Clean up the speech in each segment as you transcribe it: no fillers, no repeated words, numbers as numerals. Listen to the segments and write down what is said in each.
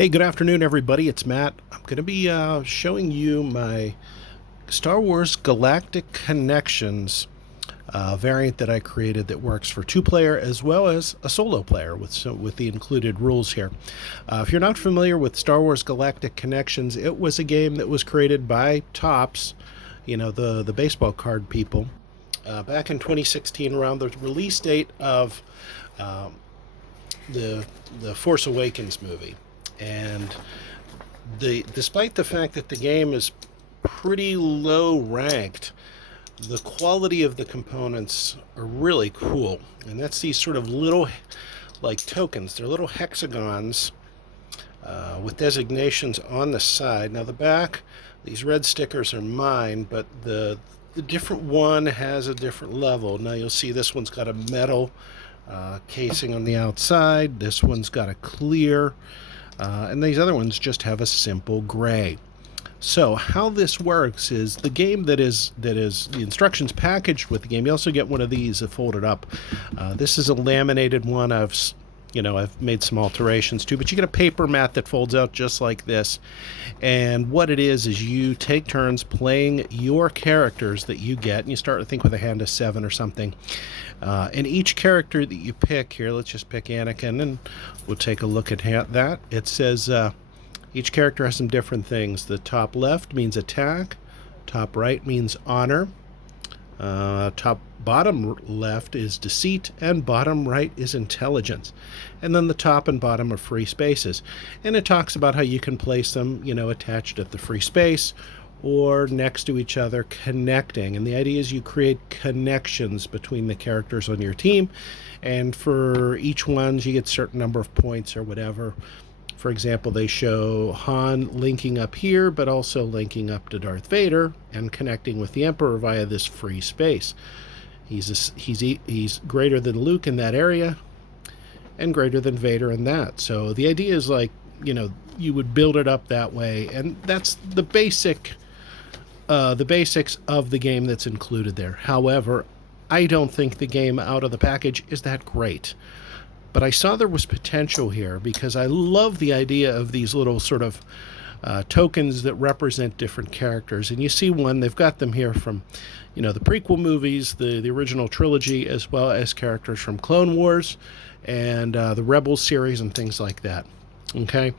Hey, good afternoon, everybody. It's Matt. I'm going to be showing you my Star Wars Galactic Connections variant that I created that works for two-player as well as a solo player with the included rules here. If you're not familiar with Star Wars Galactic Connections, it was a game that was created by Topps, the baseball card people, back in 2016 around the release date of the Force Awakens movie. And despite the fact that the game is pretty low ranked, the quality of the components are really cool. And that's these sort of little, like, tokens. They're little hexagons with designations on the side. Now the back, these red stickers are mine, but the different one has a different level. Now you'll see this one's got a metal casing on the outside. This one's got a clear. And these other ones just have a simple gray. So how this works is the game that is the instructions packaged with the game. You also get one of these folded up. This is a laminated one. I've made some alterations to, but you get a paper mat that folds out just like this. And what it is you take turns playing your characters that you get, and you start, I think, with a hand of 7 or something. And each character that you pick here, let's just pick Anakin, and we'll take a look at that. It says each character has some different things. The top left means attack, top right means honor, bottom left is deceit, and bottom right is intelligence. And then the top and bottom are free spaces. And it talks about how you can place them, attached at the free space or next to each other, connecting. And the idea is you create connections between the characters on your team. And for each one, you get a certain number of points or whatever. For example, they show Han linking up here, but also linking up to Darth Vader and connecting with the Emperor via this free space. He's greater than Luke in that area and greater than Vader in that. So the idea is, like, you would build it up that way, and that's the basics of the game that's included there. However, I don't think the game out of the package is that great. But I saw there was potential here because I love the idea of these little sort of tokens that represent different characters. And you see one, they've got them here from, the prequel movies, the original trilogy, as well as characters from Clone Wars and the Rebels series and things like that. Okay?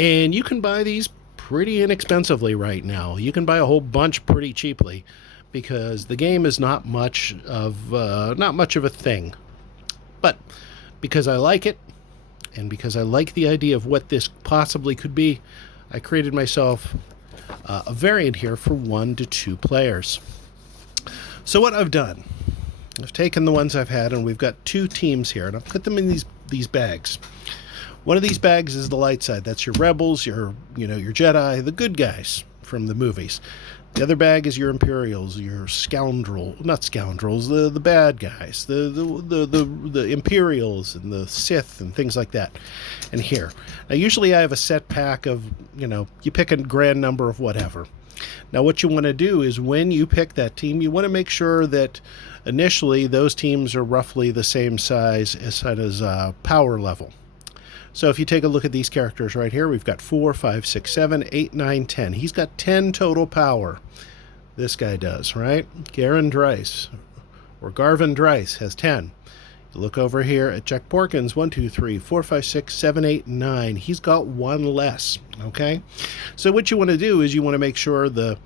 And you can buy these pretty inexpensively right now. You can buy a whole bunch pretty cheaply because the game is not much of a thing. But because I like it, and because I like the idea of what this possibly could be, I created myself a variant here for 1 to 2 players. So what I've done, I've taken the ones I've had, and we've got 2 teams here, and I've put them in these bags. One of these bags is the light side. That's your rebels, your Jedi, the good guys from the movies. The other bag is your Imperials, your not scoundrels, the bad guys, the Imperials and the Sith and things like that. And here. Now, usually I have a set pack of, you pick a grand number of whatever. Now, what you want to do is when you pick that team, you want to make sure that initially those teams are roughly the same size as power level. So if you take a look at these characters right here, we've got 4, 5, 6, 7, 8, 9, 10. He's got 10 total power. This guy does, right? Garvin Dryce has 10. You look over here at Jack Porkins, 1, 2, 3, 4, 5, 6, 7, 8, 9. He's got 1 less, okay? So what you want to do is you want to make sure the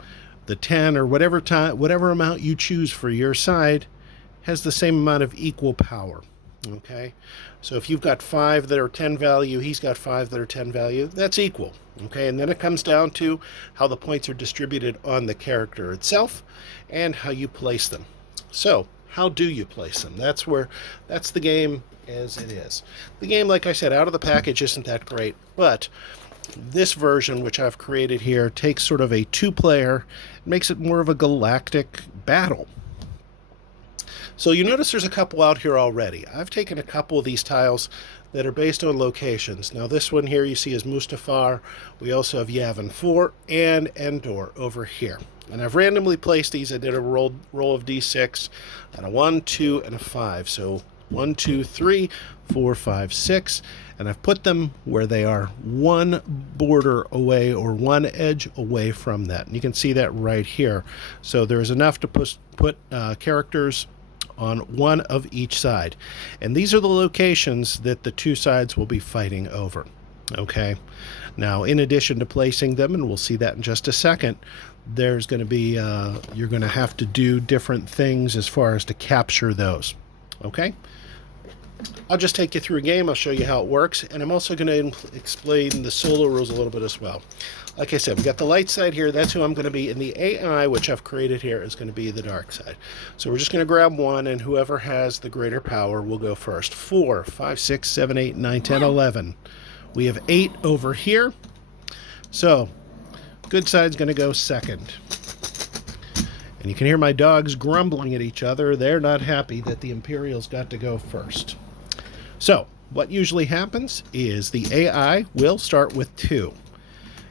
10 or whatever amount you choose for your side has the same amount of equal power. Okay, so if you've got 5 that are 10 value, he's got 5 that are 10 value, that's equal. Okay, and then it comes down to how the points are distributed on the character itself and how you place them. So, how do you place them? That's the game as it is. The game, like I said, out of the package isn't that great, but this version, which I've created here, takes sort of a 2-player, makes it more of a galactic battle. So you notice there's a couple out here already. I've taken a couple of these tiles that are based on locations. Now this one here you see is Mustafar. We also have Yavin 4 and Endor over here. And I've randomly placed these. I did a roll of D6 and a 1, 2, and a 5. So 1, 2, 3, 4, 5, 6, and I've put them where they are one border away or one edge away from that. And you can see that right here. So there's enough to put characters on one of each side. And these are the locations that the two sides will be fighting over. Okay. Now, in addition to placing them, and we'll see that in just a second, there's going to be, you're going to have to do different things as far as to capture those. Okay. I'll just take you through a game. I'll show you how it works. And I'm also going to explain the solo rules a little bit as well. Like I said, we got the light side here. That's who I'm going to be. And the AI, which I've created here, is going to be the dark side. So we're just going to grab one, and whoever has the greater power will go first. 4, 5, 6, 7, 8, 9, 10, 11. We have 8 over here. So good side's going to go second. And you can hear my dogs grumbling at each other. They're not happy that the Imperials got to go first. So what usually happens is the AI will start with 2.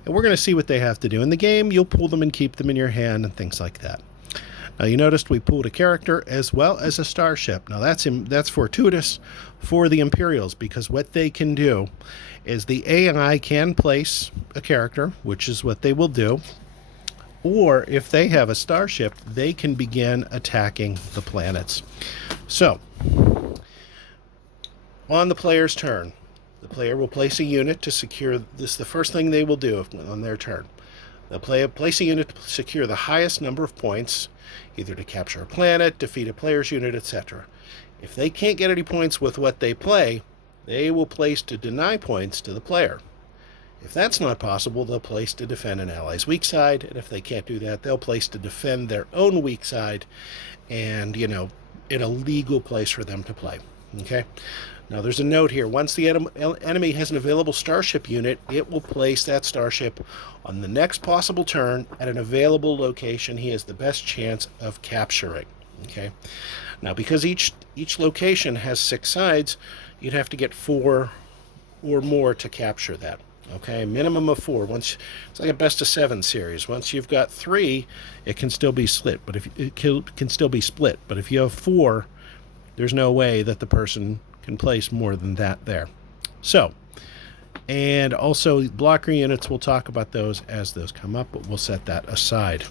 And we're going to see what they have to do. In the game, you'll pull them and keep them in your hand and things like that. Now, you noticed we pulled a character as well as a starship. Now, that's fortuitous for the Imperials, because what they can do is the AI can place a character, which is what they will do. Or if they have a starship, they can begin attacking the planets. So, on the player's turn, the player will place a unit to secure this. The first thing they will do on their turn. They'll place a unit to secure the highest number of points, either to capture a planet, defeat a player's unit, etc. If they can't get any points with what they play, they will place to deny points to the player. If that's not possible, they'll place to defend an ally's weak side, and if they can't do that, they'll place to defend their own weak side, and, in a legal place for them to play. Okay? Now, there's a note here. Once the enemy has an available starship unit, it will place that starship on the next possible turn at an available location he has the best chance of capturing. Okay? Now, because each location has 6 sides, you'd have to get 4 or more to capture that. Okay, minimum of 4. It's like a best of 7 series. Once you've got 3, it can still be split. But if you have 4, there's no way that the person can place more than that there. So, and also blocker units, we'll talk about those as those come up, but we'll set that aside.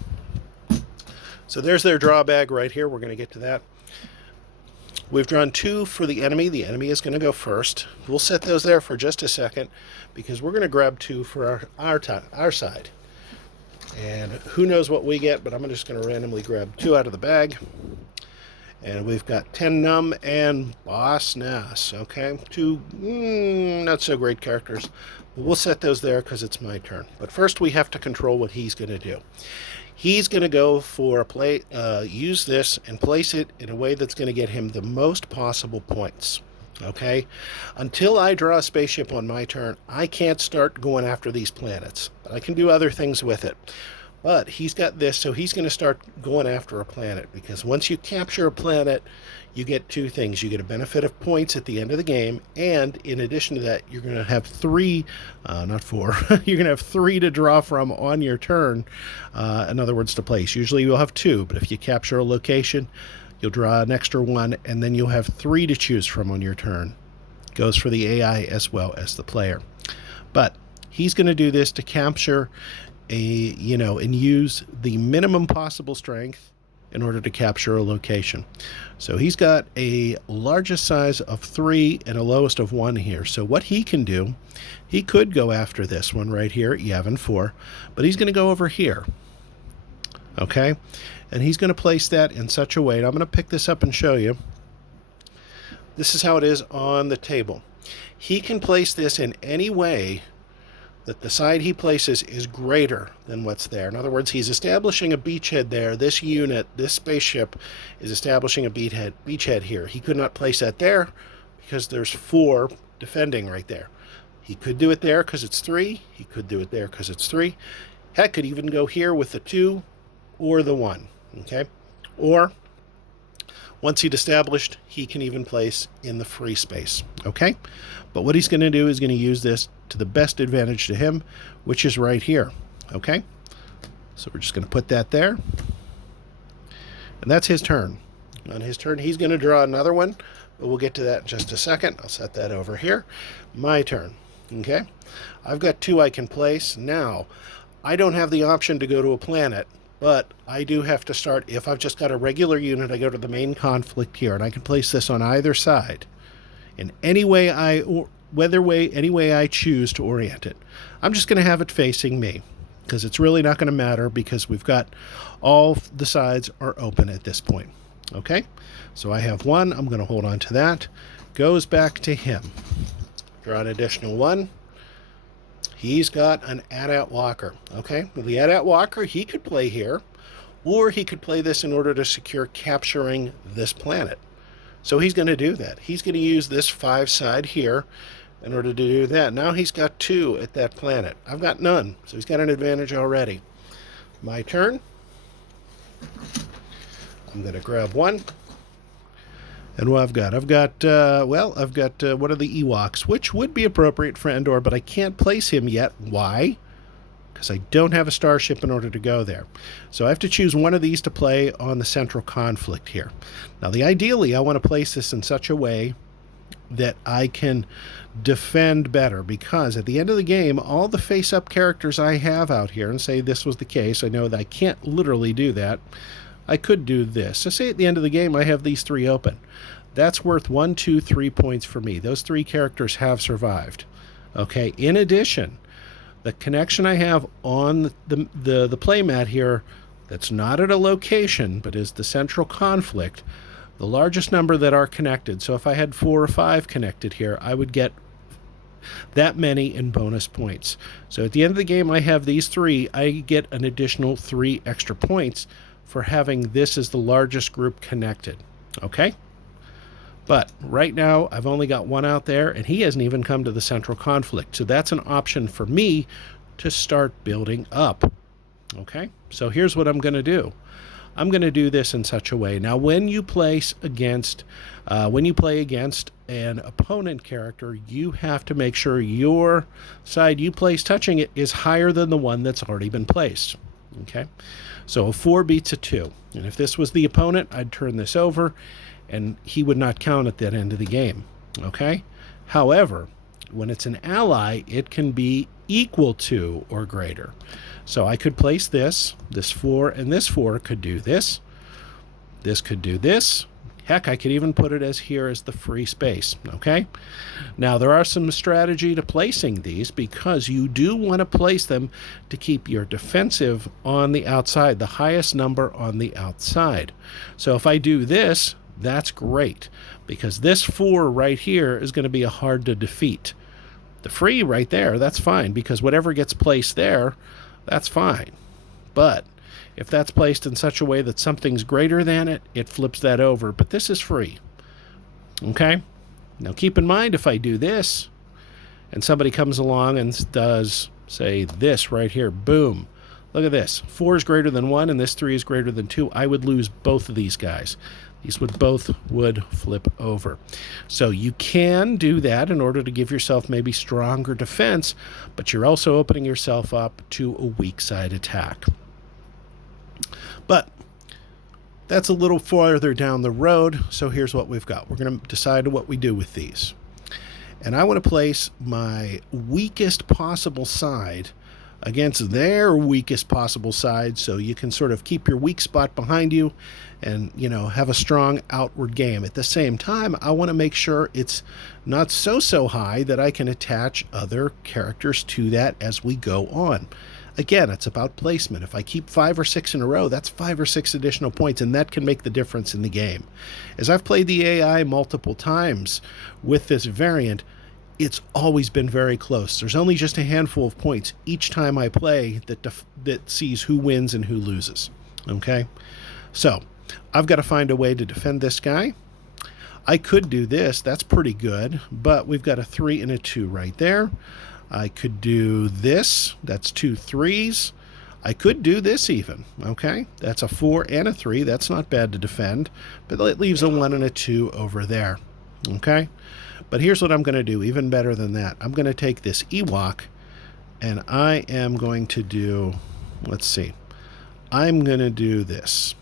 So there's their draw bag right here. We're going to get to that. We've drawn 2 for the enemy. The enemy is going to go first. We'll set those there for just a second, because we're going to grab 2 for our side. And who knows what we get, but I'm just going to randomly grab 2 out of the bag. And we've got 10 Num and Boss Nass. Okay, 2 not so great characters. But we'll set those there because it's my turn. But first we have to control what he's going to do. He's going to go for use this and place it in a way that's going to get him the most possible points. Okay? Until I draw a spaceship on my turn, I can't start going after these planets. But I can do other things with it. But he's got this, so he's going to start going after a planet, because once you capture a planet, you get 2 things. You get a benefit of points at the end of the game, and in addition to that, you're going to have 3, not 4, you're going to have 3 to draw from on your turn, in other words, to place. Usually you'll have 2, but if you capture a location, you'll draw an extra 1, and then you'll have 3 to choose from on your turn. Goes for the AI as well as the player. But he's going to do this to capture and use the minimum possible strength in order to capture a location. So he's got a largest size of 3 and a lowest of 1 here. So what he can do, he could go after this one right here, Yavin 4, but he's going to go over here. Okay? And he's going to place that in such a way, and I'm going to pick this up and show you. This is how it is on the table. He can place this in any way that the side he places is greater than what's there. In other words, he's establishing a beachhead there. This unit, this spaceship, is establishing a beachhead here. He could not place that there because there's 4 defending right there. He could do it there because it's 3. He could do it there because it's 3. Heck, could even go here with the 2 or the 1. Okay? Or, once he's established, he can even place in the free space. Okay? But what he's going to do is going to use this to the best advantage to him, which is right here. Okay? So we're just going to put that there. And that's his turn. On his turn, he's going to draw another one, But we'll get to that in just a second. I'll set that over here. My turn. Okay? I've got 2 I can place. Now, I don't have the option to go to a planet, but I do have to start. If I've just got a regular unit, I go to the main conflict here, and I can place this on either side in any way any way I choose to orient it. I'm just going to have it facing me because it's really not going to matter because we've got all the sides are open at this point. Okay, so I have 1. I'm going to hold on to that. Goes back to him. Draw an additional 1. He's got an AT-AT walker. Okay, well, the AT-AT walker, he could play here, or he could play this in order to secure capturing this planet. So he's going to do that. He's going to use this 5 side here in order to do that. Now he's got 2 at that planet. I've got none, so he's got an advantage already. My turn. I'm going to grab 1. And what I've got one of the Ewoks, which would be appropriate for Endor, but I can't place him yet. Why? Because I don't have a starship in order to go there. So I have to choose one of these to play on the central conflict here. Now, ideally, I want to place this in such a way that I can defend better, because at the end of the game, all the face-up characters I have out here, and say this was the case, I know that I can't literally do that. I could do this. So say at the end of the game, I have these 3 open. That's worth 1, 2, 3 points for me. Those 3 characters have survived. Okay. In addition, the connection I have on the playmat here, that's not at a location, but is the central conflict, the largest number that are connected. So if I had 4 or 5 connected here, I would get that many in bonus points. So at the end of the game, I have these 3. I get an additional 3 extra points for having this as the largest group connected. Okay? But right now, I've only got 1 out there, and he hasn't even come to the central conflict. So that's an option for me to start building up. Okay? So here's what I'm going to do. I'm going to do this in such a way. Now, when you play against an opponent character, you have to make sure your side you place touching it is higher than the one that's already been placed. Okay? So a 4 beats a 2. And if this was the opponent, I'd turn this over, and he would not count at that end of the game. Okay? However, when it's an ally, it can be equal to or greater. So I could place this 4, and this 4 could do this. This could do this. Heck, I could even put it as here as the free space. Okay? Now, there are some strategy to placing these, because you do want to place them to keep your defensive on the outside, the highest number on the outside. So if I do this, that's great, because this 4 right here is going to be a hard to defeat. The free right there, that's fine, because whatever gets placed there, that's fine. But if that's placed in such a way that something's greater than it, it flips that over. But this is free. Okay? Now keep in mind, if I do this, and somebody comes along and does, say, this right here, boom. Look at this. 4 is greater than 1, and this 3 is greater than 2. I would lose both of these guys. These both would flip over. So you can do that in order to give yourself maybe stronger defense, but you're also opening yourself up to a weak side attack. But that's a little farther down the road, so here's what we've got. We're going to decide what we do with these. And I want to place my weakest possible side against their weakest possible side, so you can sort of keep your weak spot behind you and, have a strong outward game. At the same time, I want to make sure it's not so high that I can attach other characters to that as we go on. Again, it's about placement. If I keep 5 or 6 in a row, that's 5 or 6 additional points, and that can make the difference in the game. As I've played the AI multiple times with this variant, it's always been very close. There's only just a handful of points each time I play that sees who wins and who loses. Okay? So, I've got to find a way to defend this guy. I could do this. That's pretty good, but we've got a 3 and a 2 right there. I could do this. That's 2 3s. I could do this even. Okay? That's a 4 and a 3. That's not bad to defend, but it leaves a 1 and a 2 over there. Okay? But here's what I'm going to do, even better than that. I'm going to take this Ewok, and I am going to do, let's see, I'm going to do this,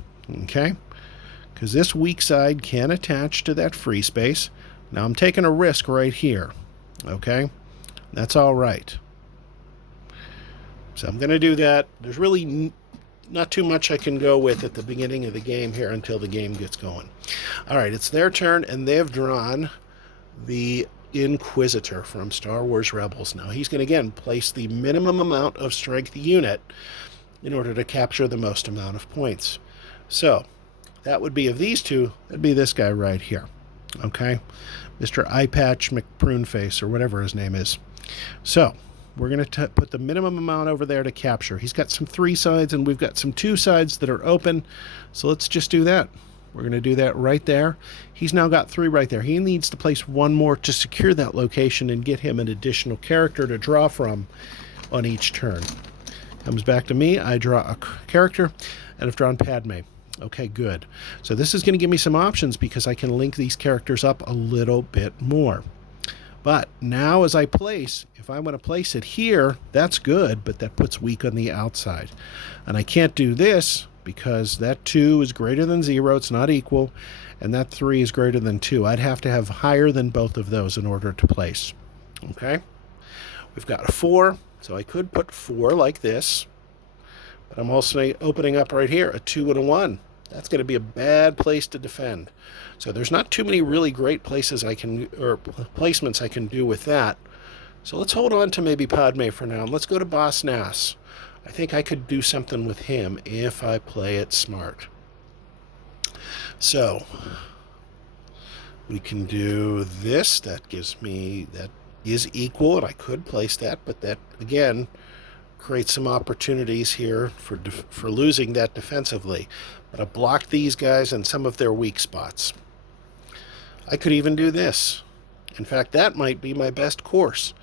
okay? because this weak side can attach to that free space. Now I'm taking a risk right here, okay? That's all right. So I'm going to do that. There's really not too much I can go with at the beginning of the game here until the game gets going. All right, it's their turn, and they've drawn the Inquisitor from Star Wars Rebels. Now he's going to, again, place the minimum amount of strength unit in order to capture the most amount of points. So that would be, of these two, that'd be this guy right here, okay? Mr. Eyepatch McPruneface, or whatever his name is. So we're going to put the minimum amount over there to capture. He's got some 3 sides, and we've got some 2 sides that are open. So let's just do that. We're going to do that right there. He's now got 3 right there. He needs to place 1 more to secure that location and get him an additional character to draw from on each turn. Comes back to me. I draw a character, and I've drawn Padme. Okay, good. So this is going to give me some options because I can link these characters up a little bit more. But now as I place, if I want to place it here, that's good, but that puts weak on the outside. And I can't do this because that 2 is greater than 0, it's not equal, and that 3 is greater than 2. I'd have to have higher than both of those in order to place. Okay? We've got a 4, so I could put 4 like this, but I'm also opening up right here a 2 and a 1. That's going to be a bad place to defend. So there's not too many really great places I can, or placements I can do with that. So let's hold on to maybe Padme for now. And let's go to Boss Nass. I think I could do something with him if I play it smart. So we can do this. That gives me, that is equal, and I could place that, but that, again, create some opportunities here for losing that defensively. But I blocked these guys and some of their weak spots. I could even do this. In fact, that might be my best course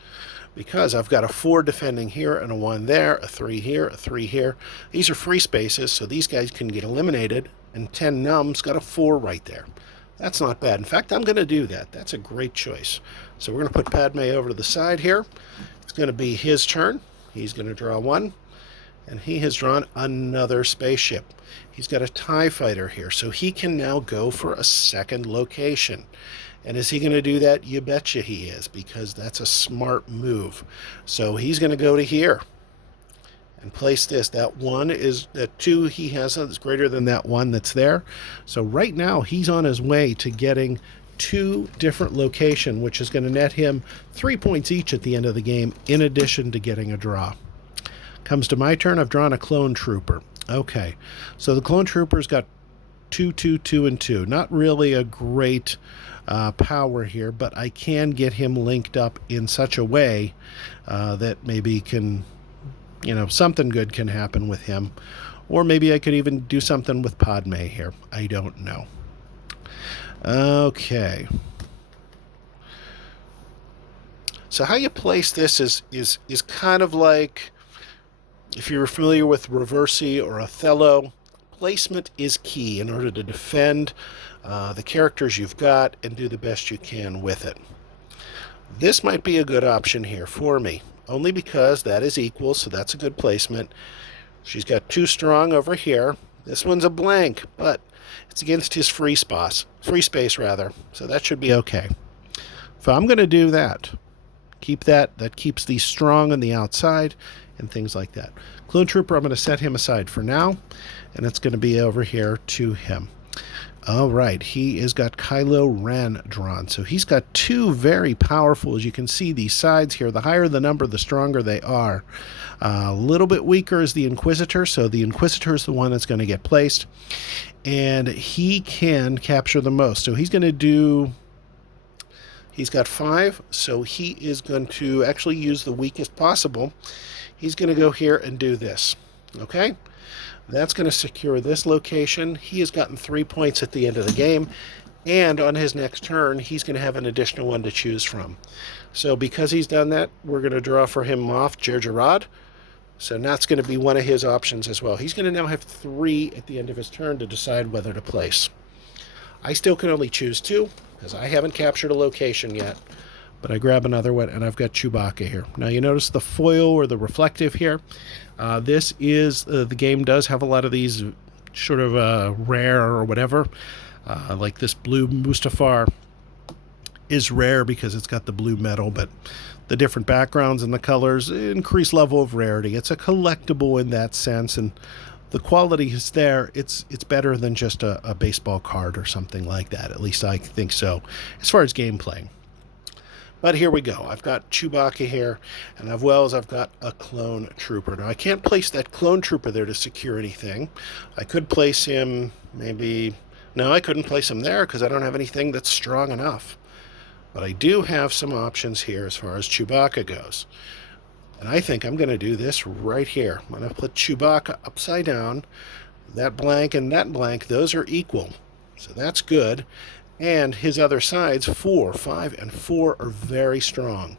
because I've got a 4 defending here and a 1 there, a 3 here, a 3 here. These are free spaces, so these guys can get eliminated, and 10 numb's got a 4 right there. That's not bad. In fact, I'm going to do that. That's a great choice. So we're going to put Padme over to the side here. It's going to be his turn. He's going to draw 1, and he has drawn another spaceship. He's got a TIE fighter here, so he can now go for a second location. And is he going to do that? You betcha he is, because that's a smart move. So he's going to go to here and place this. That 1 is, that 2 he has is greater than that 1 that's there. So right now he's on his way to getting 2 different locations, which is going to net him 3 points each at the end of the game, in addition to getting a draw. Comes to my turn. I've drawn a clone trooper. Okay, so the clone trooper's got 2, 2, 2, and 2. Not really a great power here, but I can get him linked up in such a way that maybe can, something good can happen with him. Or maybe I could even do something with Padme here. I don't know. Okay. So how you place this is kind of like, if you're familiar with Reversi or Othello, placement is key in order to defend the characters you've got and do the best you can with it. This might be a good option here for me, only because that is equal, so that's a good placement. She's got 2 strong over here. This one's a blank, but it's against his free space, so that should be okay. So I'm going to do that. Keep that. That keeps these strong on the outside and things like that. Clone Trooper, I'm going to set him aside for now, and it's going to be over here to him. All right, he has got Kylo Ren drawn. So he's got 2 very powerful, as you can see, these sides here. The higher the number, the stronger they are. A little bit weaker is the Inquisitor, so the Inquisitor is the one that's going to get placed. And he can capture the most. So he's going to do... He's got 5, so he is going to actually use the weakest possible. He's going to go here and do this. Okay? That's going to secure this location. He has gotten 3 points at the end of the game, and on his next turn, he's going to have an additional one to choose from. So because he's done that, we're going to draw for him off Jerjerrod. So that's going to be one of his options as well. He's going to now have 3 at the end of his turn to decide whether to place. I still can only choose 2, because I haven't captured a location yet. But I grab another one, and I've got Chewbacca here. Now you notice the foil or the reflective here. This is, the game does have a lot of these sort of rare or whatever. Like this blue Mustafar is rare because it's got the blue metal, but the different backgrounds and the colors increase level of rarity. It's a collectible in that sense, and the quality is there. It's better than just a baseball card or something like that. At least I think so, as far as gameplay. But here we go. I've got Chewbacca here, and as well as I've got a clone trooper. Now, I can't place that clone trooper there to secure anything. I could place him maybe... No, I couldn't place him there because I don't have anything that's strong enough. But I do have some options here as far as Chewbacca goes. And I think I'm going to do this right here. I'm going to put Chewbacca upside down. That blank and that blank, those are equal. So that's good. And his other sides, 4, 5, and 4 are very strong.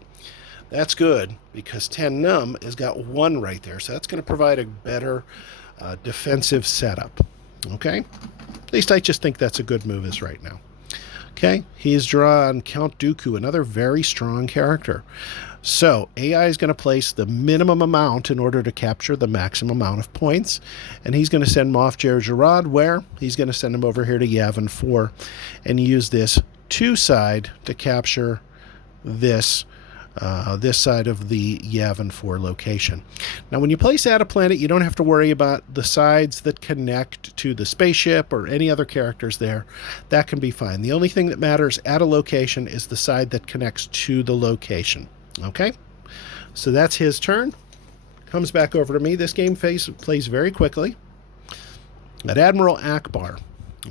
That's good because 10 num has got 1 right there. So that's going to provide a better defensive setup. Okay? At least I just think that's a good move as right now. Okay, he's drawn Count Dooku, another very strong character. So AI is going to place the minimum amount in order to capture the maximum amount of points. And he's going to send Moff Jerjerrod where? He's going to send him over here to Yavin 4 and use this 2 side to capture this side of the Yavin 4 location. Now, when you place Add a Planet, you don't have to worry about the sides that connect to the spaceship or any other characters there. That can be fine. The only thing that matters at a location is the side that connects to the location. Okay? So that's his turn. Comes back over to me. This game plays very quickly. At Admiral Akbar.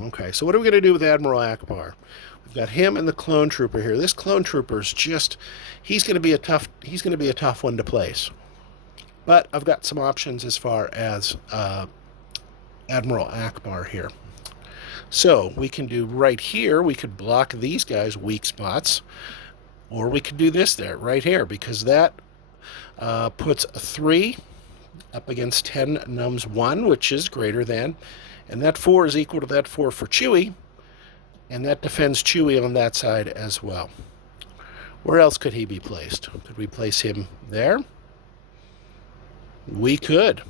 Okay, so what are we going to do with Admiral Akbar? We've got him and the clone trooper here. This clone trooper is just, he's going to be a tough one to place. But I've got some options as far as Admiral Akbar here. So we can do right here, we could block these guys' weak spots, or we could do this there, right here, because that puts a 3 up against 10 nums 1, which is greater than, and that 4 is equal to that 4 for Chewie. And that defends Chewie on that side as well. Where else could he be placed? Could we place him there? We could.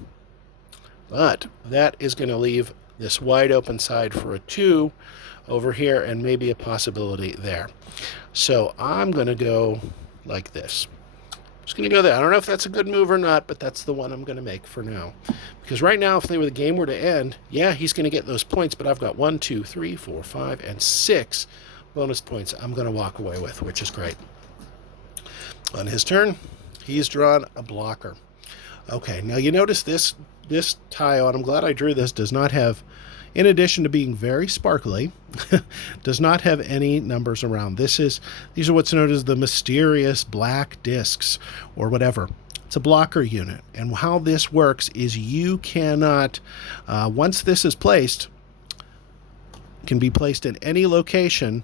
But that is going to leave this wide open side for a 2 over here and maybe a possibility there. So I'm going to go like this. Just going to go there. I don't know if that's a good move or not, but that's the one I'm going to make for now. Because right now, if the game were to end, yeah, he's going to get those points, but I've got 1, 2, 3, 4, 5, and 6 bonus points I'm going to walk away with, which is great. On his turn, he's drawn a blocker. Okay, now you notice this tile, and I'm glad I drew this, does not have, in addition to being very sparkly, does not have any numbers around. These are what's known as the mysterious black discs or whatever. It's a blocker unit. And how this works is you cannot, once this is placed, can be placed in any location,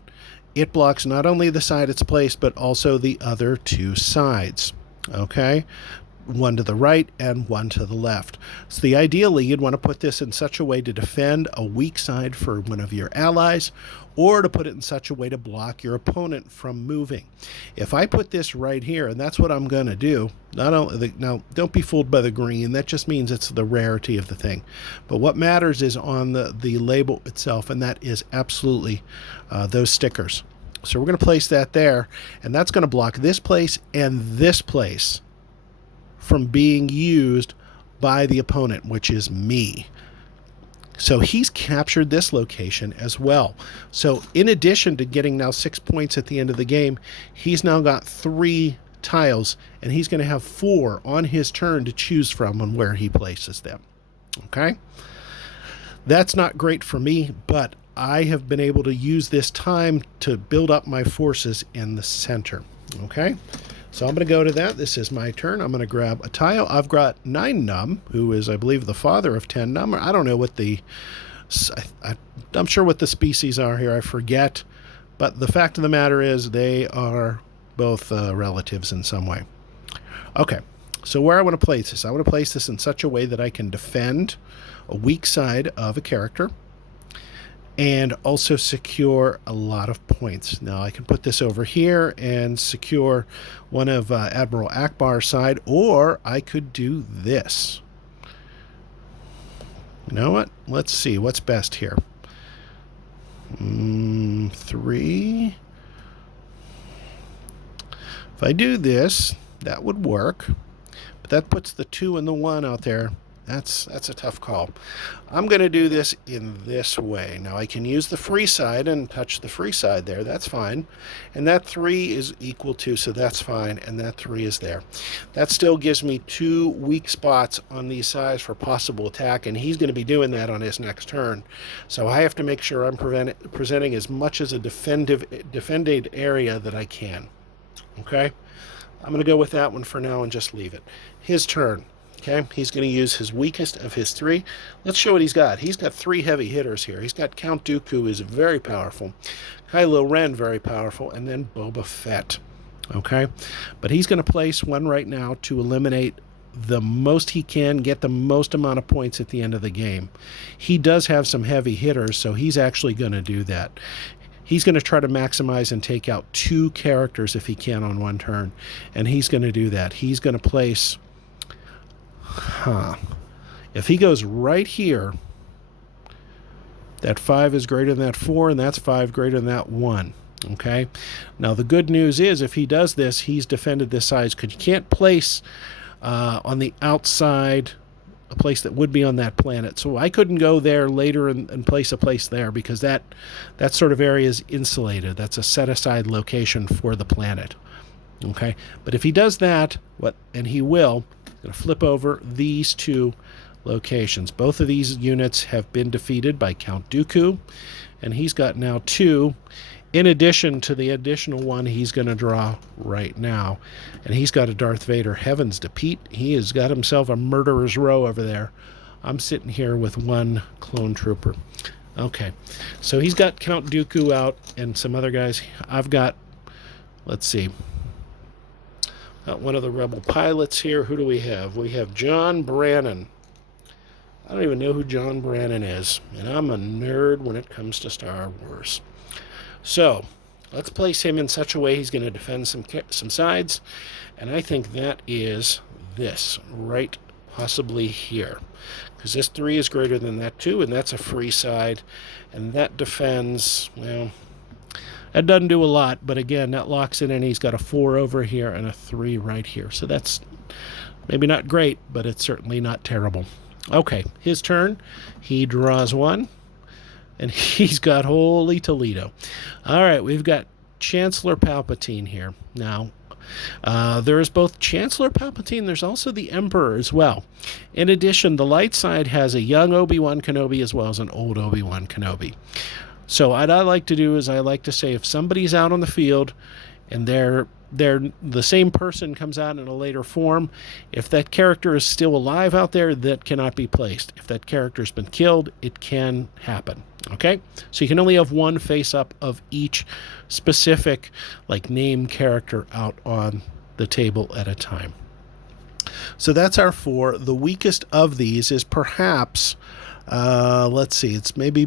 it blocks not only the side it's placed, but also the other 2 sides. Okay? One to the right and one to the left. So ideally, you'd want to put this in such a way to defend a weak side for one of your allies, or to put it in such a way to block your opponent from moving. If I put this right here, and that's what I'm going to do, now don't be fooled by the green, that just means it's the rarity of the thing. But what matters is on the label itself, and that is absolutely those stickers. So we're going to place that there, and that's going to block this place and this place from being used by the opponent, which is me. So he's captured this location as well. So in addition to getting now 6 points at the end of the game, he's now got 3 tiles, and he's going to have 4 on his turn to choose from on where he places them. Okay? That's not great for me, but I have been able to use this time to build up my forces in the center. Okay? So I'm going to go to that. This is my turn. I'm going to grab a tile. I've got 9 num, who is, I believe, the father of 10 num. I don't know what I'm sure what the species are here. I forget. But the fact of the matter is they are both relatives in some way. Okay. So where I want to place this, I want to place this in such a way that I can defend a weak side of a character and also secure a lot of points. Now I can put this over here and secure one of Admiral Akbar's side, or I could do this. You know what? Let's see. What's best here? 3. If I do this, that would work. But that puts the 2 and the 1 out there. That's a tough call. I'm going to do this in this way. Now I can use the free side and touch the free side there. That's fine. And that 3 is equal to, so that's fine. And that 3 is there. That still gives me 2 weak spots on these sides for possible attack. And he's going to be doing that on his next turn. So I have to make sure I'm presenting as much as a defended area that I can. Okay? I'm going to go with that one for now and just leave it. His turn. Okay, he's going to use his weakest of his 3. Let's show what he's got. He's got 3 heavy hitters here. He's got Count Dooku, is very powerful. Kylo Ren, very powerful. And then Boba Fett. Okay, but he's going to place one right now to eliminate the most he can, get the most amount of points at the end of the game. He does have some heavy hitters, so he's actually going to do that. He's going to try to maximize and take out 2 characters if he can on one turn. And he's going to do that. He's going to place... If he goes right here, that 5 is greater than that 4, and that's 5 greater than that 1. Okay? Now, the good news is, if he does this, he's defended this side, because you can't place on the outside a place that would be on that planet. So I couldn't go there later and place a place there, because that sort of area is insulated. That's a set-aside location for the planet. Okay? But if he does that, and he will... going to flip over these 2 locations. Both of these units have been defeated by Count Dooku, and he's got now 2 in addition to the additional 1 he's going to draw right now. And he's got a Darth Vader Heavens to Pete. He has got himself a murderer's row over there. I'm sitting here with 1 clone trooper. Okay, so he's got Count Dooku out and some other guys. I've got, let's see, got one of the rebel pilots here. Who do we have? We have John Brannon. I don't even know who John Brannon is, and I'm a nerd when it comes to Star Wars. So let's place him in such a way he's going to defend some sides, and I think that is this, right possibly here, because this 3 is greater than that 2, and that's a free side, and that defends, well... that doesn't do a lot, but again, that locks it in. He's got a 4 over here and a 3 right here. So that's maybe not great, but it's certainly not terrible. Okay, his turn. He draws 1, and he's got Holy Toledo. All right, we've got Chancellor Palpatine here. Now, there is both Chancellor Palpatine, there's also the Emperor as well. In addition, the light side has a young Obi-Wan Kenobi as well as an old Obi-Wan Kenobi. So what I like to do is I like to say, if somebody's out on the field and they're the same person comes out in a later form, if that character is still alive out there, that cannot be placed. If that character's been killed, it can happen. Okay? So you can only have 1 face-up of each specific, like, name character out on the table at a time. So that's our 4. The weakest of these is perhaps... let's see, it's maybe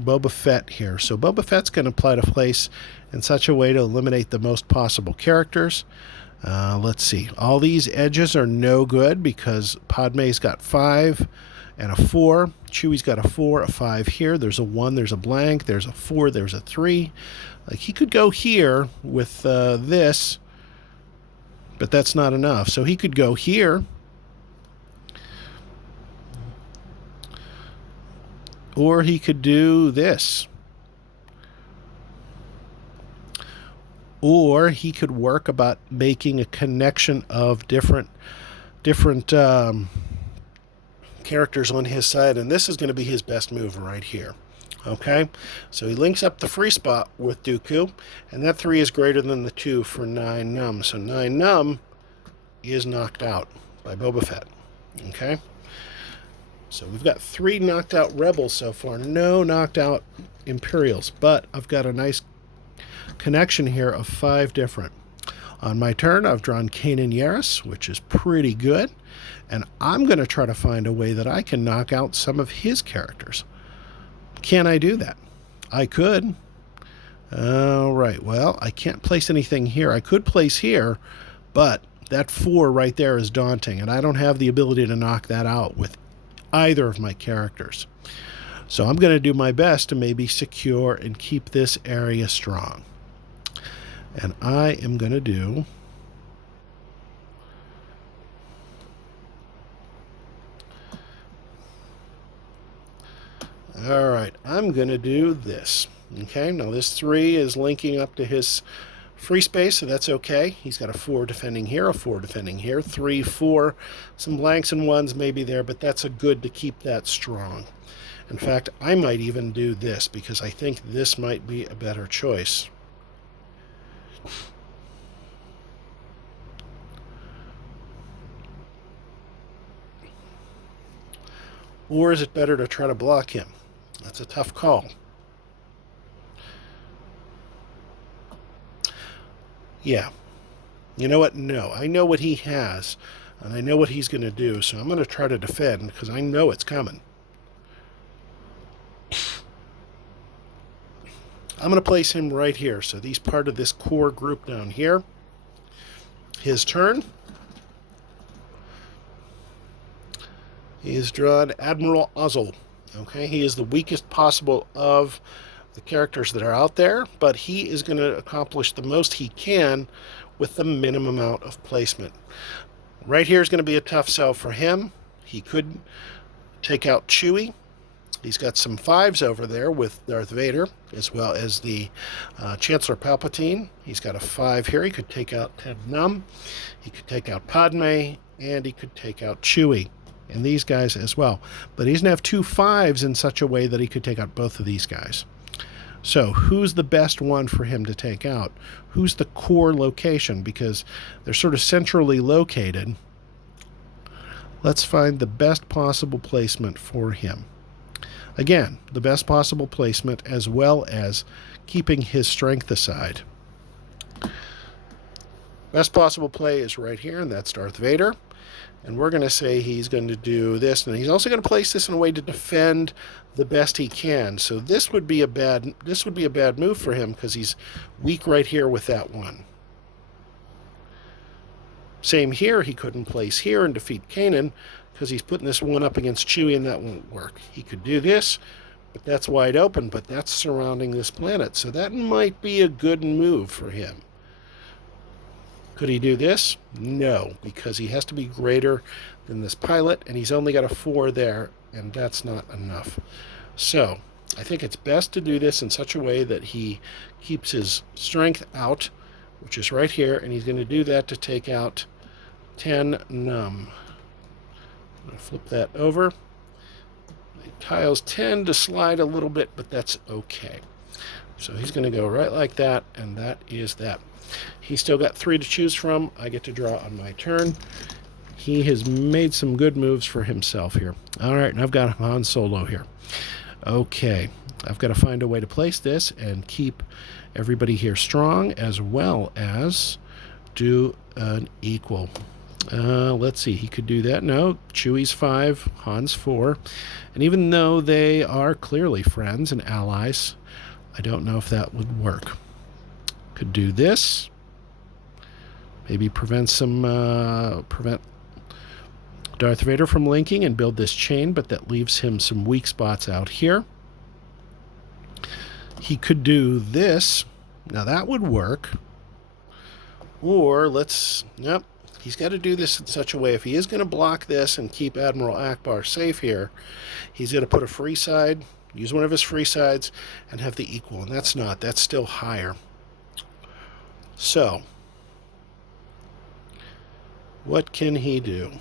Boba Fett here. So Boba Fett's going to apply to place in such a way to eliminate the most possible characters. Let's see. All these edges are no good because Padme's got 5 and a 4. Chewie's got a 4, a 5 here. There's a 1, there's a blank, there's a 4, there's a 3. Like, he could go here with this, but that's not enough. So he could go here. Or he could do this. Or he could work about making a connection of different characters on his side. And this is going to be his best move right here. Okay? So he links up the free spot with Dooku. And that 3 is greater than the 2 for 9 Num. So 9 Num is knocked out by Boba Fett. Okay? So we've got 3 knocked out rebels so far. No knocked out Imperials. But I've got a nice connection here of 5 different. On my turn, I've drawn Kanan Yarrus, which is pretty good. And I'm going to try to find a way that I can knock out some of his characters. Can I do that? I could. All right. Well, I can't place anything here. I could place here, but that 4 right there is daunting. And I don't have the ability to knock that out with either of my characters. So I'm going to do my best to maybe secure and keep this area strong. And I am going to do... All right, I'm going to do this. Okay, now this 3 is linking up to his free space, so that's okay. He's got a 4 defending here, a 4 defending here, 3, 4. Some blanks and 1s maybe there, but that's a good to keep that strong. In fact, I might even do this because I think this might be a better choice. Or is it better to try to block him? That's a tough call. Yeah. You know what? No. I know what he has, and I know what he's going to do, so I'm going to try to defend because I know it's coming. I'm going to place him right here. So he's part of this core group down here. His turn. He has drawn Admiral Ozzel. Okay, he is the weakest possible of the characters that are out there, but he is going to accomplish the most he can with the minimum amount of placement. Right here is going to be a tough sell for him. He could take out Chewie. He's got some 5s over there with Darth Vader, as well as the Chancellor Palpatine. He's got a 5 here. He could take out Ted Num. He could take out Padme, and he could take out Chewie. And these guys as well. But he doesn't have 2 5s in such a way that he could take out both of these guys. So who's the best one for him to take out? Who's the core location? Because they're sort of centrally located. Let's find the best possible placement for him. Again, the best possible placement as well as keeping his strength aside. Best possible play is right here, and that's Darth Vader. And we're going to say he's going to do this, and he's also going to place this in a way to defend the best he can. So this would be a bad move for him because he's weak right here with that 1. Same here, he couldn't place here and defeat Kanan because he's putting this 1 up against Chewie, and that won't work. He could do this, but that's wide open, but that's surrounding this planet. So that might be a good move for him. Could he do this? No, because he has to be greater than this pilot, and he's only got a 4 there, and that's not enough. So I think it's best to do this in such a way that he keeps his strength out, which is right here, and he's going to do that to take out 10 Num. I'm going to flip that over. The tiles tend to slide a little bit, but that's okay. So he's going to go right like that, and that is that. He's still got 3 to choose from. I get to draw on my turn. He has made some good moves for himself here. All right, and I've got Han Solo here. Okay, I've got to find a way to place this and keep everybody here strong, as well as do an equal. Let's see, he could do that. No, Chewie's 5, Han's 4. And even though they are clearly friends and allies, I don't know if that would work. Could do this. Maybe prevent Darth Vader from linking and build this chain, but that leaves him some weak spots out here. He could do this. Now that would work. Or nope. He's got to do this in such a way. If he is going to block this and keep Admiral Akbar safe here, he's going to put a free side, use one of his free sides, and have the equal. And that's still higher. So, what can he do?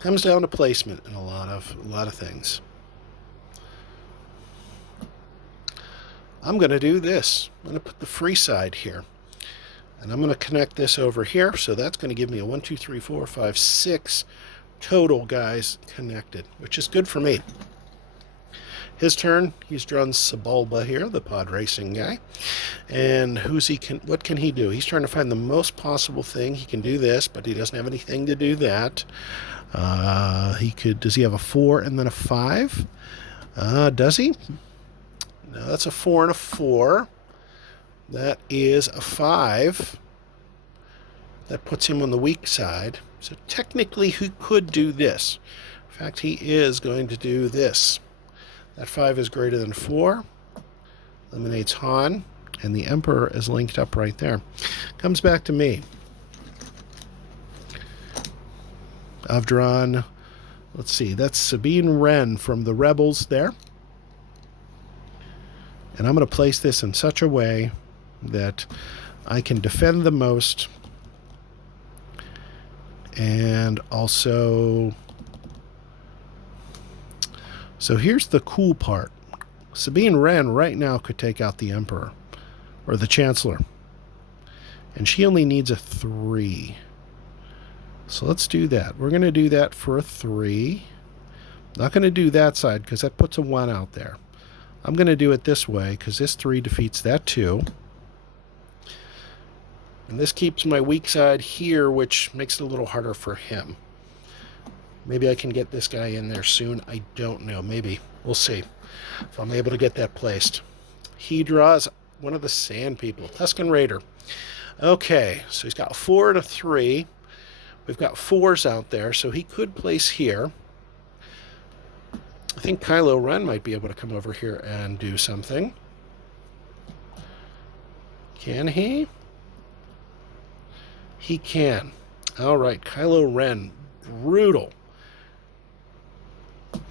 Comes down to placement in a lot of things. I'm going to do this. I'm going to put the free side here. And I'm going to connect this over here. So that's going to give me a 1, 2, 3, 4, 5, 6 total guys connected, which is good for me. His turn, he's drawn Sebulba here, the pod racing guy. And what can he do? He's trying to find the most possible thing. He can do this, but he doesn't have anything to do that. Does he have a 4 and then a 5? Does he? No, that's a 4 and a 4. That is a 5. That puts him on the weak side. So technically he could do this. In fact, he is going to do this. That 5 is greater than 4. Eliminates Han. And the Emperor is linked up right there. Comes back to me. I've drawn, let's see, that's Sabine Wren from the Rebels there. And I'm going to place this in such a way that I can defend the most. And also, so here's the cool part. Sabine Wren right now could take out the Emperor. Or the Chancellor. And she only needs a 3. So let's do that. We're going to do that for a 3. Not going to do that side because that puts a 1 out there. I'm going to do it this way because this 3 defeats that 2. And this keeps my weak side here, which makes it a little harder for him. Maybe I can get this guy in there soon. I don't know. Maybe. We'll see if I'm able to get that placed. He draws one of the Sand People, Tusken Raider. Okay, so he's got a 4 and a 3. We've got 4s out there, so he could place here. I think Kylo Ren might be able to come over here and do something. Can he? He can. All right, Kylo Ren, brutal.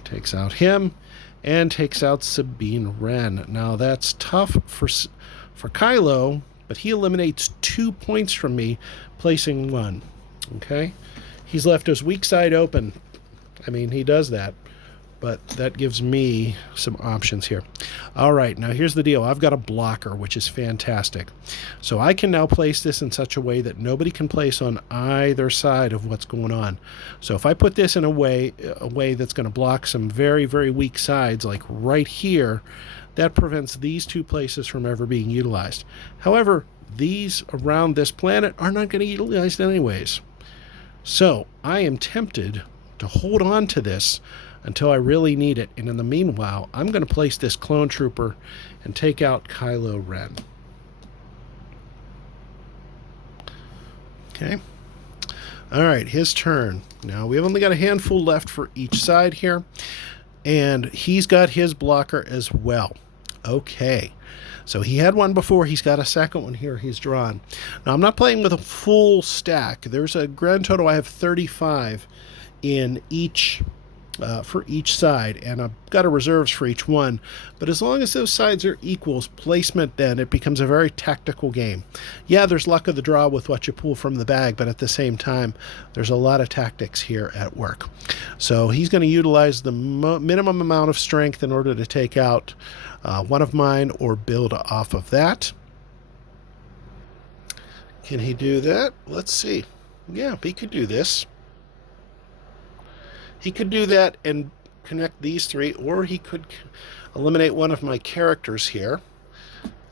Takes out him. And takes out Sabine Wren. Now that's tough for Kylo, but he eliminates 2 points from me, placing 1. Okay? He's left his weak side open. I mean, he does that, but that gives me some options here. All right, now here's the deal. I've got a blocker, which is fantastic. So I can now place this in such a way that nobody can place on either side of what's going on. So if I put this in a way that's going to block some very, very weak sides, like right here, that prevents these 2 places from ever being utilized. However, these around this planet are not going to be utilized anyways. So I am tempted to hold on to this until I really need it. And in the meanwhile, I'm going to place this clone trooper and take out Kylo Ren. Okay. All right, his turn. Now, we've only got a handful left for each side here. And he's got his blocker as well. Okay. So he had one before. He's got a second one here he's drawn. Now, I'm not playing with a full stack. There's a grand total. I have 35 in each for each side, and I've got a reserves for each one. But as long as those sides are equals placement, then it becomes a very tactical game. Yeah, there's luck of the draw with what you pull from the bag, but at the same time, there's a lot of tactics here at work. So he's going to utilize the minimum amount of strength in order to take out one of mine or build off of that. Can he do that? Let's see. Yeah, he could do this. He could do that and connect these 3, or he could eliminate one of my characters here.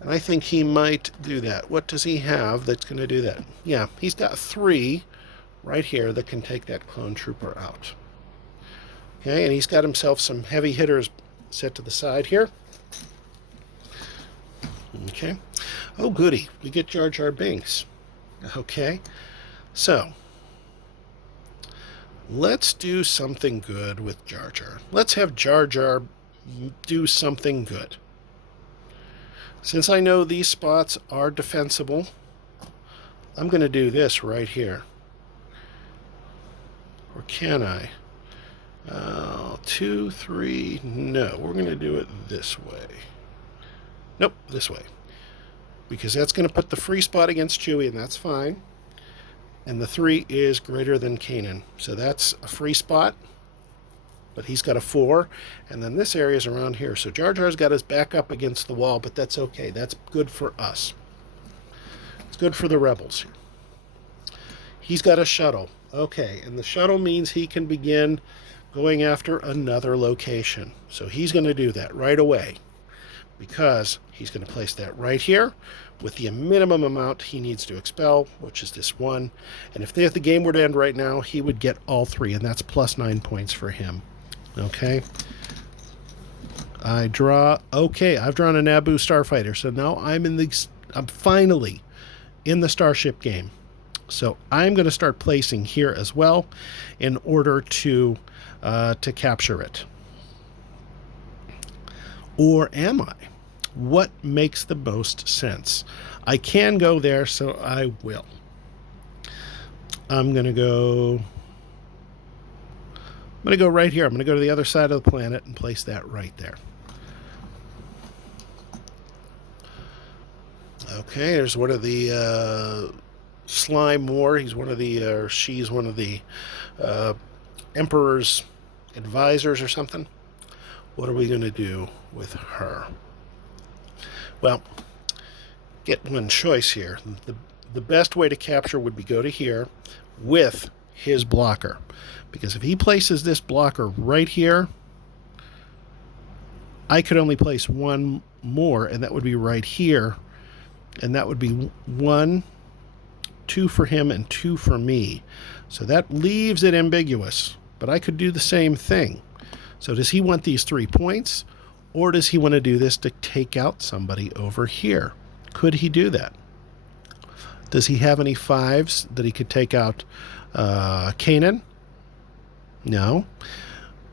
And I think he might do that. What does he have that's going to do that? Yeah, he's got 3 right here that can take that clone trooper out. Okay, and he's got himself some heavy hitters set to the side here. Okay. Oh, goody. We get Jar Jar Binks. Okay. So, let's do something good with Jar Jar. Let's have Jar Jar do something good. Since I know these spots are defensible, I'm going to do this right here. Or can I? 2, 3, no. We're going to do it this way. Nope, this way. Because that's going to put the free spot against Chewie, and that's fine. And the 3 is greater than Kanan. So that's a free spot. But he's got a 4. And then this area is around here. So Jar Jar's got his back up against the wall, but that's okay. That's good for us. It's good for the rebels. He's got a shuttle. Okay, and the shuttle means he can begin going after another location. So he's going to do that right away. Because he's going to place that right here with the minimum amount he needs to expel, which is this 1. And if the game were to end right now, he would get all 3, and that's plus 9 points for him. Okay. I draw. Okay, I've drawn a Naboo starfighter, so now I'm finally in the starship game. So I'm going to start placing here as well in order to capture it. Or am I? What makes the most sense? I can go there, so I will. I'm going to go right here. I'm going to go to the other side of the planet and place that right there. Okay, there's one of the slime war. He's one of the, or she's one of the Emperor's advisors or something. What are we going to do with her? Well, get one choice here. The best way to capture would be go to here with his blocker. Because if he places this blocker right here, I could only place one more, and that would be right here. And that would be 1, 2 for him, and 2 for me. So that leaves it ambiguous. But I could do the same thing. So does he want these 3 points? Or does he want to do this to take out somebody over here? Could he do that? Does he have any 5s that he could take out Canaan? No.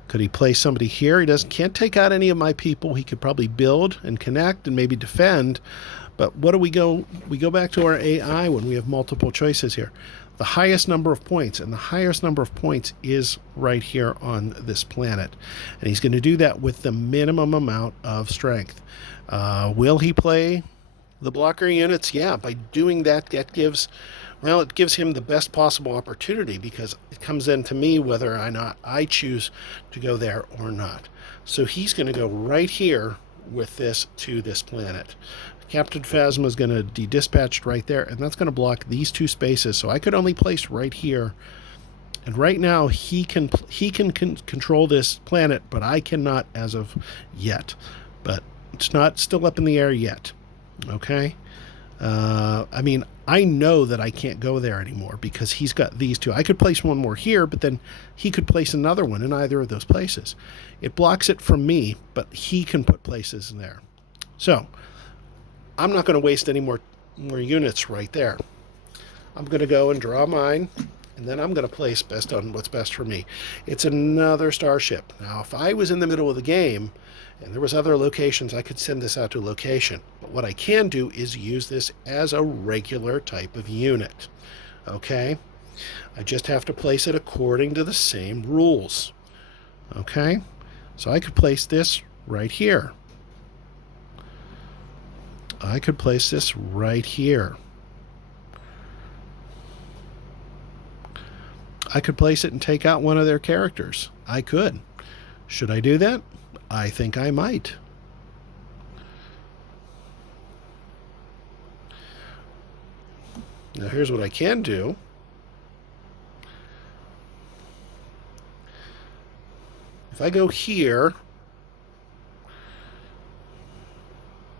Could he place somebody here? He can't take out any of my people. He could probably build and connect and maybe defend. But what do we go? We go back to our AI when we have multiple choices here. The highest number of points, and the highest number of points is right here on this planet. And he's going to do that with the minimum amount of strength. Will he play the blocker units? Yeah, by doing that, it gives him the best possible opportunity, because it comes into me whether or not I choose to go there or not. So he's going to go right here with this to this planet. Captain Phasma is going to be dispatched right there, and that's going to block these 2 spaces. So I could only place right here. And right now he can control this planet, but I cannot as of yet. But it's not still up in the air yet. Okay? I mean, I know that I can't go there anymore because he's got these 2. I could place one more here, but then he could place another one in either of those places. It blocks it from me, but he can put places in there. So I'm not going to waste any more units right there. I'm going to go and draw mine, and then I'm going to place best on what's best for me. It's another starship. Now, if I was in the middle of the game and there was other locations, I could send this out to a location. But what I can do is use this as a regular type of unit. Okay? I just have to place it according to the same rules. Okay? So I could place this right here. I could place this right here. I could place it and take out one of their characters. I could. Should I do that? I think I might. Now here's what I can do. If I go here,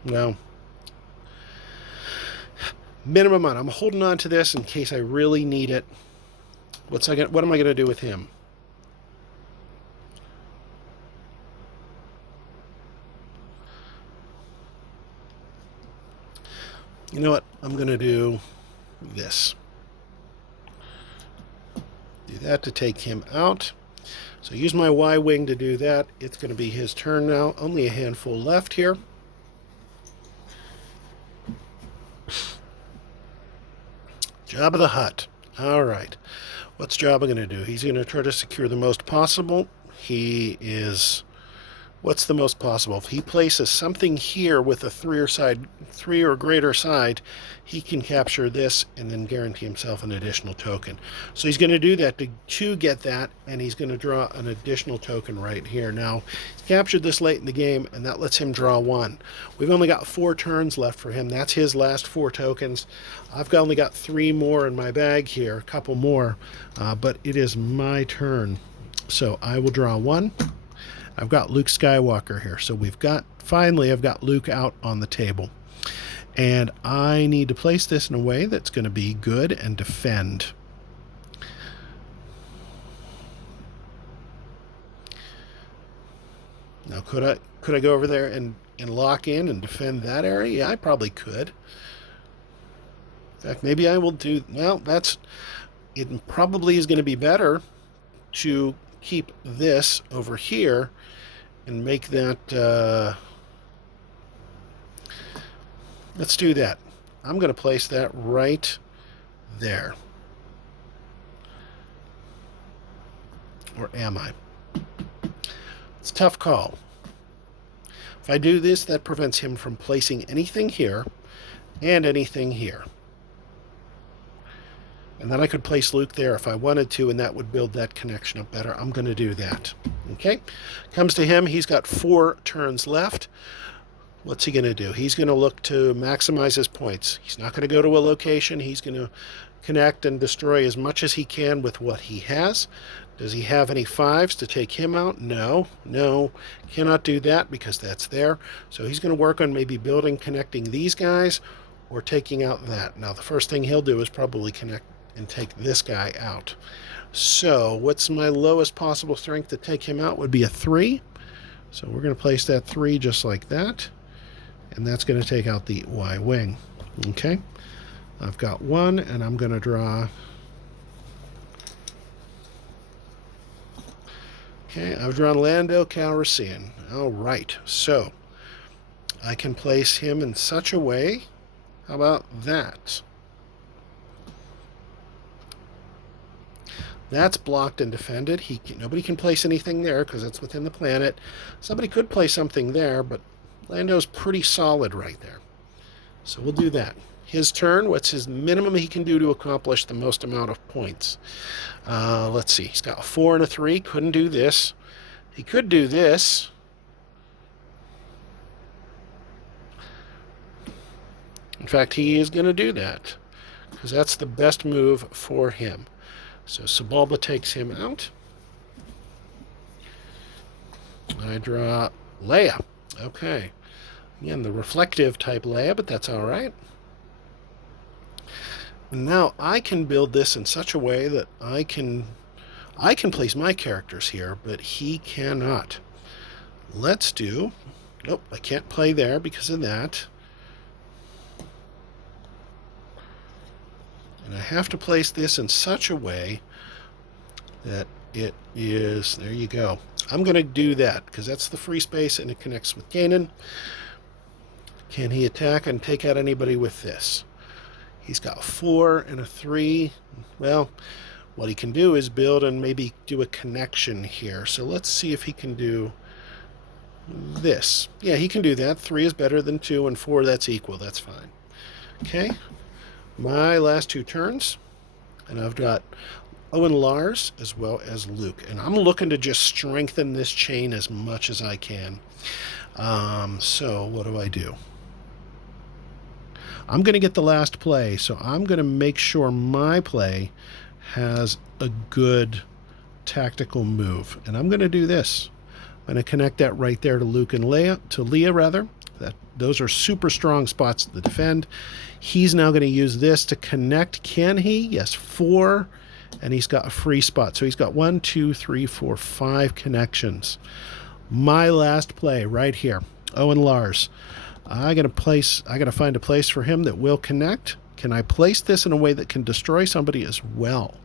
well, minimum amount. I'm holding on to this in case I really need it. What am I going to do with him? You know what? I'm going to do this. Do that to take him out. So use my Y-wing to do that. It's going to be his turn now. Only a handful left here. Jabba the Hutt. All right. What's Jabba going to do? He's going to try to secure the most possible. What's the most possible? If he places something here with a 3 or greater side, he can capture this and then guarantee himself an additional token. So he's going to do that to get that, and he's going to draw an additional token right here. Now, he's captured this late in the game, and that lets him draw 1. We've only got 4 turns left for him. That's his last 4 tokens. I've only got 3 more in my bag here, a couple more, but it is my turn. So I will draw 1. I've got Luke Skywalker here. So finally I've got Luke out on the table. And I need to place this in a way that's going to be good and defend. Now, could I go over there and lock in and defend that area? Yeah, I probably could. In fact, maybe I will do, well, it probably is going to be better to keep this over here and make that, let's do that. I'm going to place that right there. Or am I? It's a tough call. If I do this, that prevents him from placing anything here and anything here. And then I could place Luke there if I wanted to, and that would build that connection up better. I'm going to do that. Okay? Comes to him. He's got 4 turns left. What's he going to do? He's going to look to maximize his points. He's not going to go to a location. He's going to connect and destroy as much as he can with what he has. Does he have any 5s to take him out? No. Cannot do that because that's there. So he's going to work on maybe building, connecting these guys, or taking out that. Now, the first thing he'll do is probably connect and take this guy out. So what's my lowest possible strength to take him out? Would be a 3. So we're going to place that 3 just like that. And that's going to take out the Y wing. Okay. I've got 1, and I'm going to draw. Okay, I've drawn Lando Calrissian. All right. So I can place him in such a way. How about that? That's blocked and defended. Nobody can place anything there because it's within the planet. Somebody could place something there, but Lando's pretty solid right there. So we'll do that. His turn, what's his minimum he can do to accomplish the most amount of points? Let's see. He's got a 4 and a 3. Couldn't do this. He could do this. In fact, he is going to do that because that's the best move for him. So Sebulba takes him out. I draw Leia. Okay. Again, the reflective type Leia, but that's all right. And now I can build this in such a way that I can place my characters here, but he cannot. Let's do... Nope, I can't play there because of that. And I have to place this in such a way that it is... There you go. I'm going to do that because that's the free space and it connects with Kanan. Can he attack and take out anybody with this? He's got a 4 and a 3. Well, what he can do is build and maybe do a connection here. So let's see if he can do this. Yeah, he can do that. 3 is better than 2, and 4, that's equal. That's fine. Okay. My last 2 turns. And I've got Owen Lars as well as Luke. And I'm looking to just strengthen this chain as much as I can. So what do? I'm going to get the last play, so I'm going to make sure my play has a good tactical move. And I'm going to do this. I'm going to connect that right there to Luke and Leia rather. Those are super strong spots to defend. He's now going to use this to connect. Can he? Yes, 4. And he's got a free spot. So he's got 1, 2, 3, 4, 5 connections. My last play right here. Owen Lars. I got to find a place for him that will connect. Can I place this in a way that can destroy somebody as well?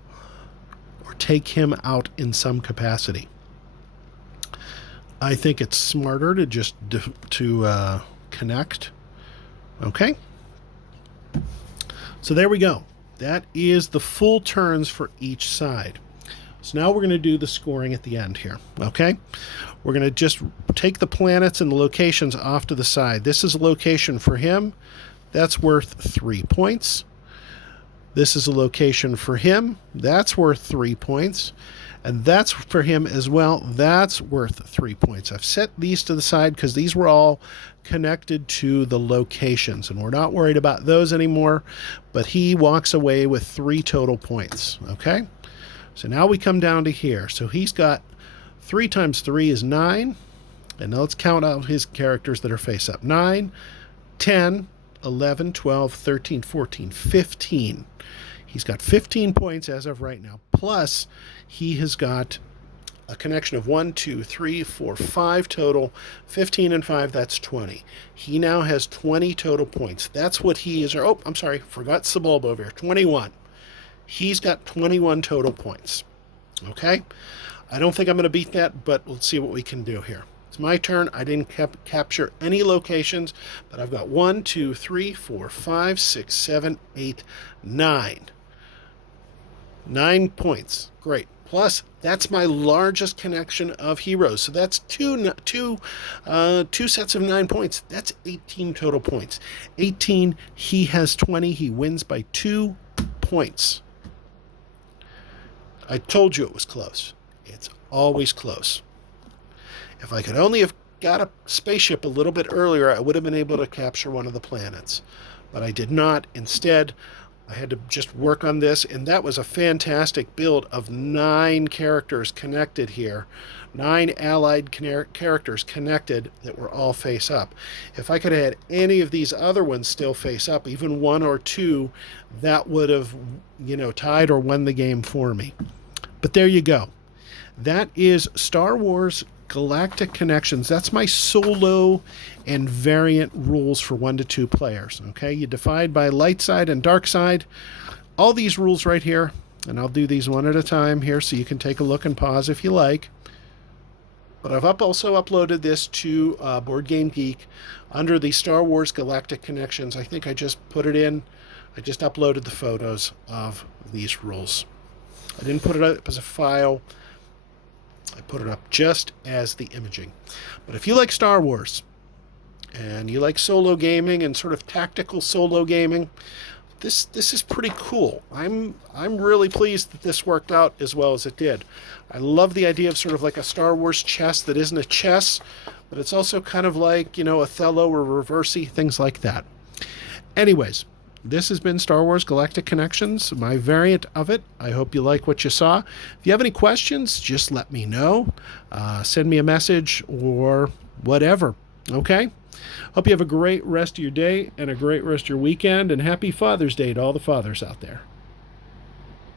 Or take him out in some capacity? I think it's smarter to just connect. Okay. So there we go. That is the full turns for each side. So now we're going to do the scoring at the end here. Okay. We're going to just take the planets and the locations off to the side. This is a location for him. That's worth 3 points. This is a location for him. That's worth 3 points. And that's for him as well. That's worth 3 points. I've set these to the side because these were all connected to the locations. And we're not worried about those anymore. But he walks away with 3 total points. Okay? So now we come down to here. So he's got 3 times 3 is 9. And now let's count out his characters that are face up. 9, 10, 11, 12, 13, 14, 15. He's got 15 points as of right now. Plus, he has got a connection of 1, 2, 3, 4, 5 total. 15 and 5, that's 20. He now has 20 total points. That's what he is. Oh, I'm sorry, forgot Sebulba over here. 21. He's got 21 total points. Okay? I don't think I'm going to beat that, but let's see what we can do here. It's my turn. I didn't capture any locations, but I've got 1, 2, 3, 4, 5, 6, 7, 8, 9. 9 points. Great. Plus, that's my largest connection of heroes. So that's two sets of 9 points. That's 18 total points. 18, he has 20. He wins by 2 points. I told you it was close. It's always close. If I could only have got a spaceship a little bit earlier, I would have been able to capture one of the planets. But I did not. Instead, I had to just work on this, and that was a fantastic build of 9 characters connected here. 9 allied characters connected that were all face up. If I could have had any of these other ones still face up, even 1 or 2, that would have, tied or won the game for me. But there you go. That is Star Wars Galactic Connections. That's my solo and variant rules for 1 to 2 players. Okay, you divide by light side and dark side. All these rules right here, and I'll do these one at a time here so you can take a look and pause if you like. But I've also uploaded this to Board Game Geek under the Star Wars Galactic Connections. I think I just put it in. I just uploaded the photos of these rules. I didn't put it up as a file. I put it up just as the imaging. But if you like Star Wars and you like solo gaming and sort of tactical solo gaming, this is pretty cool. I'm really pleased that this worked out as well as it did. I love the idea of sort of like a Star Wars chess that isn't a chess, but it's also kind of like, Othello or Reversey, things like that. Anyways, this has been Star Wars Galactic Connections, my variant of it. I hope you like what you saw. If you have any questions, just let me know. Send me a message or whatever. Okay? Hope you have a great rest of your day and a great rest of your weekend. And happy Father's Day to all the fathers out there.